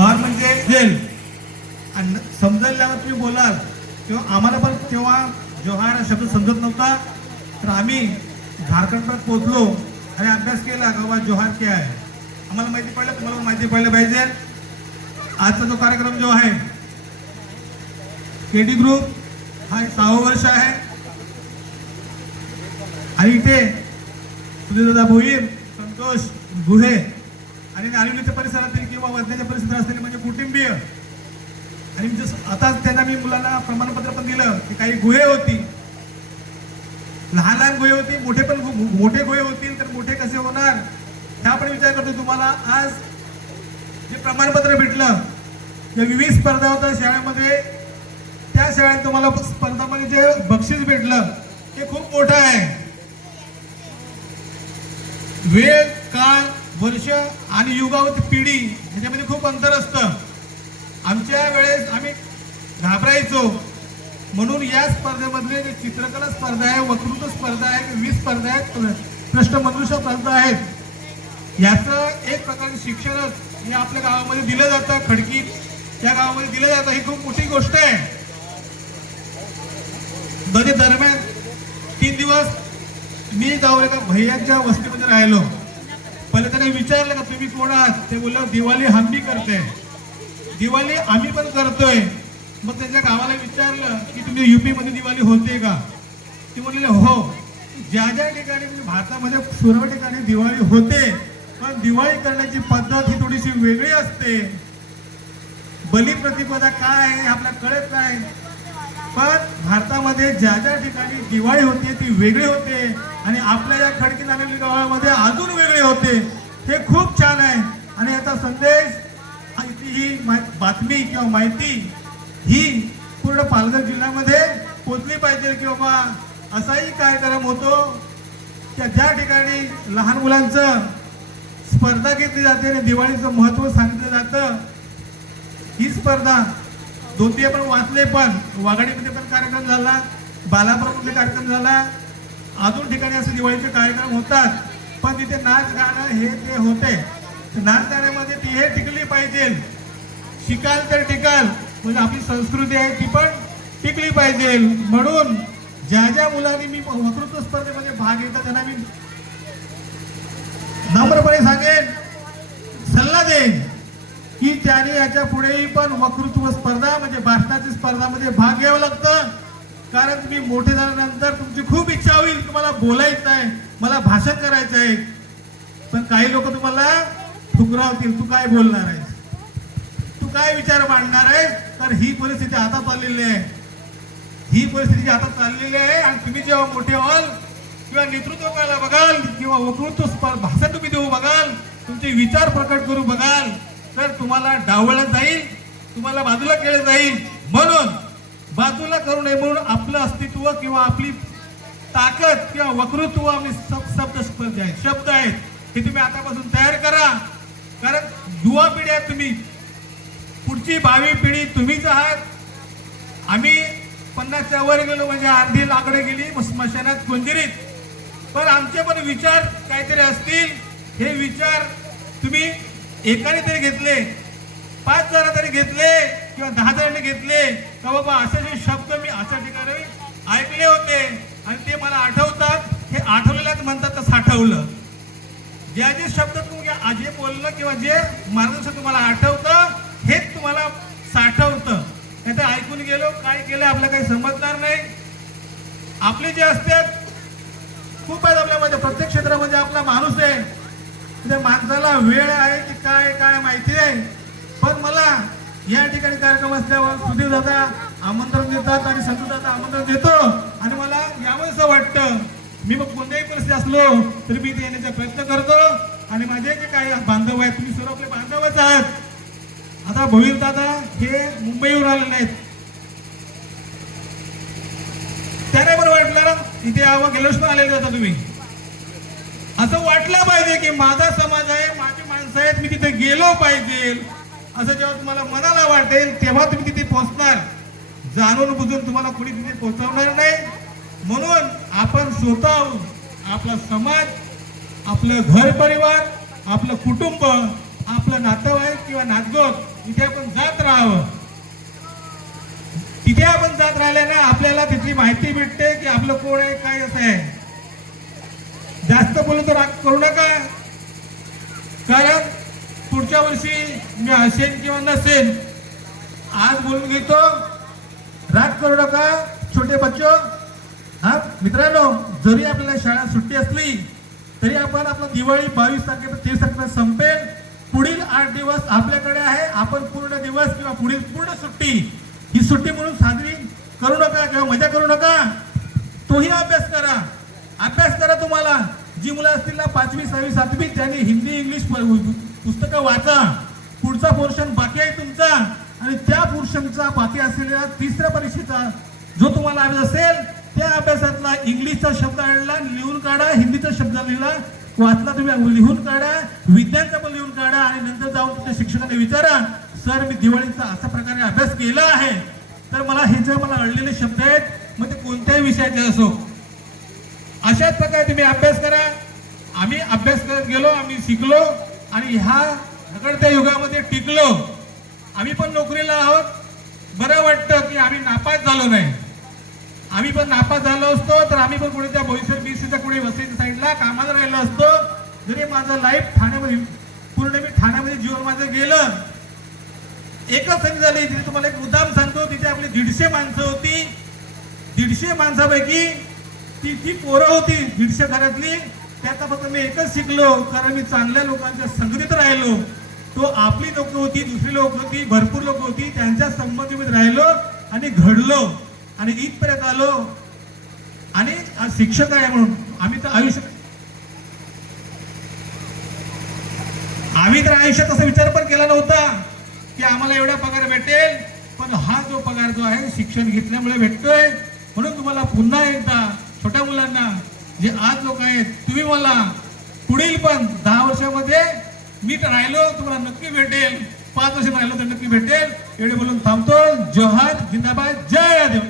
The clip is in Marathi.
जोहार म्हणजे जेल आणि समजायला तुम्ही बोलाल तेव्हा आम्हाला पण तेव्हा जोहार हा शब्द समजत नव्हता. तर आम्ही झारखंडपर्यंत पोहोचलो आणि अभ्यास केला का बाबा जोहार क्या आहे. आम्हाला माहिती पडलं, तुम्हाला माहिती पडलं पाहिजे. आजचा जो कार्यक्रम जो आहे केडी ग्रुप हा 6वं वर्ष आहे आणि इथे सुधीरदादा भोईर, संतोष गुहे आणि नारिवलीच्या परिसरातील किंवा वजनाच्या परिसरात असलेले म्हणजे कुटुंबीय आणि आता त्यांना मी मुलांना प्रमाणपत्र पण दिलं की काही गुहे होती, लहान लहान गुहे होती, मोठे गुहे होतील तर मोठे कसे होणार ह्या पण विचार करतो. तुम्हाला आज जे प्रमाणपत्र भेटलं जे विविध स्पर्धा होत्या शाळेमध्ये, त्या शाळेत तुम्हाला स्पर्धामध्ये जे बक्षीस भेटलं ते खूप मोठं आहे. वेळ, काळ, वर्ष आणि युगावरची पिढी ह्याच्यामध्ये खूप अंतर असतं. आमच्या वेळेस आम्ही घाबरायचो म्हणून या स्पर्धेमधले जे चित्रकला स्पर्धा आहे, वक्तृत्व स्पर्धा आहे, विविध स्पर्धा आहेत, प्रश्नमंजुषा स्पर्धा आहेत, याचं एक प्रकारचे शिक्षणच हे आपल्या गावामध्ये दिलं जातं. खडकीत या गावामध्ये दिलं जातं. ही खूप मोठी गोष्ट आहे. दोन्ही दरम्यान 3 दिवस मी जाऊ एका भैयाच्या वस्तीमध्ये राहिलो. पहिले त्याने विचारलं का तुम्ही कोण आहात. ते बोललो दिवाळी आम्ही करते. दिवाळी आम्ही पण करतोय. मग त्यांच्या गावाला विचारलं की तुम्ही युपी मध्ये दिवाळी होते का. ते म्हणले हो. ज्या ज्या ठिकाणी भारतामध्ये सर्व ठिकाणी दिवाळी होते, पण दिवाळी करण्याची पद्धत ही थोडीशी वेगळी असते. बलिप्रतिपदा काय आहे आपल्याला कळत नाही, पण भारतामध्ये ज्या ज्या ठिकाणी दिवाळी होते ती वेगळी होते आणि आपल्या या खडकी नारिवली गावामध्ये अजून वेगळे होते. हे खूप छान आहे आणि याचा संदेश ही बातमी किंवा माहिती ही पूर्ण पालघर जिल्ह्यामध्ये पोचली पाहिजे की बाबा असाही कार्यक्रम होतो त्या ज्या ठिकाणी लहान मुलांचं स्पर्धा घेतली जाते आणि दिवाळीचं महत्त्व सांगितलं जातं. ही स्पर्धा 2 आपण वाचले, पण वाघाडीमध्ये पण कार्यक्रम झाला, बालापूरमध्ये कार्यक्रम झाला, अजून ठिकाणी असे दिवाळीचे कार्यक्रम होतात. पण तिथे नाच गाणं हे ते होते. नाच गाण्यामध्ये ती हे टिकली पाहिजे. शिकाल तर टिकाल म्हणजे आपली संस्कृती आहे ती पण टिकली पाहिजे. म्हणून ज्या ज्या मुलांनी मी वक्तृत्व स्पर्धेमध्ये भाग घेतला त्यांना मी नम्रपणे सांगेन, सल्ला देईन की त्याने याच्या पुढेही पण वक्तृत्व स्पर्धा म्हणजे भाषणाची स्पर्धामध्ये भाग घ्यावं लागतं. कारण तुम्ही मोठे झाल्यानंतर तुमची खूप इच्छा होईल, तुम्हाला बोलायचं आहे, मला भाषण करायचं आहे, पण काही लोक तुम्हाला ठुकरावतील. तू काय बोलणार आहेस, तू काय विचार मांडणार आहेस. तर ही परिस्थिती आता चाललेली आहे. ही परिस्थिती आता चाललेली आहे आणि तुम्ही जेव्हा मोठे व्हाल किंवा नेतृत्व करायला बघाल किंवा वक्तृत्व भाषण तुम्ही देऊ बघाल, तुमचे विचार प्रकट करू बघाल, तर तुम्हाला डावळलं जाईल, तुम्हाला बाजूला केलं जाईल. म्हणून बाजूला करू नये म्हणून आपलं अस्तित्व किंवा आपली ताकद किंवा वक्तृत्व आम्ही शब्द स्पर्धा आहे, शब्द आहेत, हे तुम्ही आतापासून तयार करा. कारण युवा पिढी आहे तुम्ही, पुढची भावी पिढी तुम्हीच आहात. आम्ही 50च्या वर गेलो म्हणजे अर्धी लाकडे गेली स्मशानात गुंजरीत, पण आमचे पण विचार काहीतरी असतील. हे विचार तुम्ही एकाने तरी घेतले, 5 जण तरी घेतले किंवा 10 जणांनी घेतले का बाबा असे जे शब्द मी अशा ठिकाणी ऐकले होते आणि ते मला आठवतात. हे आठवलेल्याच म्हणतात तर साठवलं. जे जे शब्द तुम्ही जे बोललं किंवा जे मार्गदर्शन तुम्हाला आठवतं हेच तुम्हाला साठवतं. नाही तर ऐकून गेलो काय केलं आपल्याला काही समजणार नाही. आपले जे असतात खूप आहेत आपल्यामध्ये, प्रत्येक क्षेत्रामध्ये आपला माणूस आहे. त्या माणसाला वेळ आहे की काय काय माहिती आहे. पण मला या ठिकाणी कार्यक्रम असल्यावर सुधीर दादा आमंत्रण देतात आणि संतोष दादा आमंत्रण देतो आणि मला यावंसं वाटतं. मी मग कोणत्याही परिस्थिती असलो तरी मी इथे येण्याचा प्रयत्न करतो आणि माझे जे काही बांधव आहेत, तुम्ही सर्व आपले बांधवच आहात. आता भोईर दादा हे मुंबईहून आलेले आहेत, त्याने पण वाटलं इथे यावं, गेलोच पण आलेले जाता तुम्ही. असं वाटलं पाहिजे की माझा समाज आहे, माझी माणसं आहेत, मी तिथे गेलो पाहिजे. असं जेव्हा तुम्हाला मनाला वाटेल तेव्हा तुम्ही तिथे पोहोचणार. जाणून बुजून तुम्हाला कोणी तिथे पोहोचवणार नाही. म्हणून आपण स्वतः आपला समाज, आपलं घर परिवार, आपलं कुटुंब आपलं नातेवाईक किंवा नातगोत इथे आपण जात राहावं. तिथे आपण जात राहिल्याने आपल्याला तिथली माहिती भेटते की आपलं कोण आहे, काय असं आहे. जास्त बोलू तर राग करू नका, कारण पुढच्या वर्षी मी असेन किंवा नसेन. आज बोलून घेतो, राग करू नका छोटे बच्चो. हा मित्रांनो, जरी आपल्याला शाळा सुट्टी असली तरी आपण आपला दिवाळी 22 तारखेपर्यंत 30 तारखेपर्यंत संपेल. पुढील 8 दिवस आपल्याकडे आहे. आपण पूर्ण दिवस किंवा पुढील पूर्ण सुट्टी ही सुट्टी म्हणून साजरी करू नका किंवा मजा करू नका. तोही अभ्यास करा, अभ्यास करा. तुम्हाला जी मुलं असतील ना 5वी 6वी 7वी त्यांनी हिंदी इंग्लिश पुस्तकं वाचा. पुढचा पोर्शन बाकी आहे तुमचा, आणि त्या पोर्शनचा बाकी असलेल्या तिसऱ्या परीक्षेचा जो तुम्हाला अभ्यास असेल त्या अभ्यासातला इंग्लिशचा शब्द आणला लिहून काढा, हिंदीचा शब्द लिहिला वाचला तुम्ही लिहून काढा, विज्ञानचा पण लिहून काढा, आणि नंतर जाऊन तुमच्या शिक्षकाने विचारा, सर मी दिवाळीचा अशा प्रकारे अभ्यास केला आहे, तर मला हे जे मला अडलेले शब्द आहेत मग ते कोणत्याही विषयाचे असो, अशाच प्रकारे तुम्ही अभ्यास करा. आम्ही अभ्यास करत गेलो, आम्ही शिकलो आणि ह्या रगडत्या युगामध्ये टिकलो. आम्ही पण नोकरीला आहोत. बरं वाटतं की आम्ही नापास झालो नाही. आम्ही पण नापास झालो असतो तर आम्ही पण पुढे त्या बोईसर बीसीच्या पुढे वसईच्या साईडला कामाला राहिलो असतो. जरी माझं लाईफ ठाण्यामध्ये पूर्ण मी ठाण्यामध्ये जीवन माझं गेलं. एकच संधी झाली, तिथे तुम्हाला एक मुद्दाम सांगतो, तिथे आपली 150 माणसं होती. 150 माणसापैकी ती पोरं होती 150 घरातली. त्याचा फक्त मी एकच शिकलो, कारण मी चांगल्या लोकांच्या संगतीत राहिलो. तो आपली लोक होती, दुसरी लोक होती, भरपूर लोक होती, त्यांच्या संबंधीमध्ये राहिलो आणि घडलो आणि इथपर्यंत आलो. आणि आज शिक्षक आहे म्हणून आम्ही तर आयुष्यात असा विचार पण केला नव्हता की आम्हाला एवढा पगार भेटेल. पण हा जो पगार जो आहे शिक्षण घेतल्यामुळे भेटतोय. म्हणून तुम्हाला पुन्हा एकदा छोट्या मुलांना जे आज लोक आहेत, तुम्ही मला पुढील पण 10 वर्षामध्ये मी तर राहिलो तुम्हाला नक्की भेटेल, 5 वर्ष राहिलो तर नक्की भेटेल. एवढे बोलून थांबतो. जोहार, जिंदाबाद, जय देव.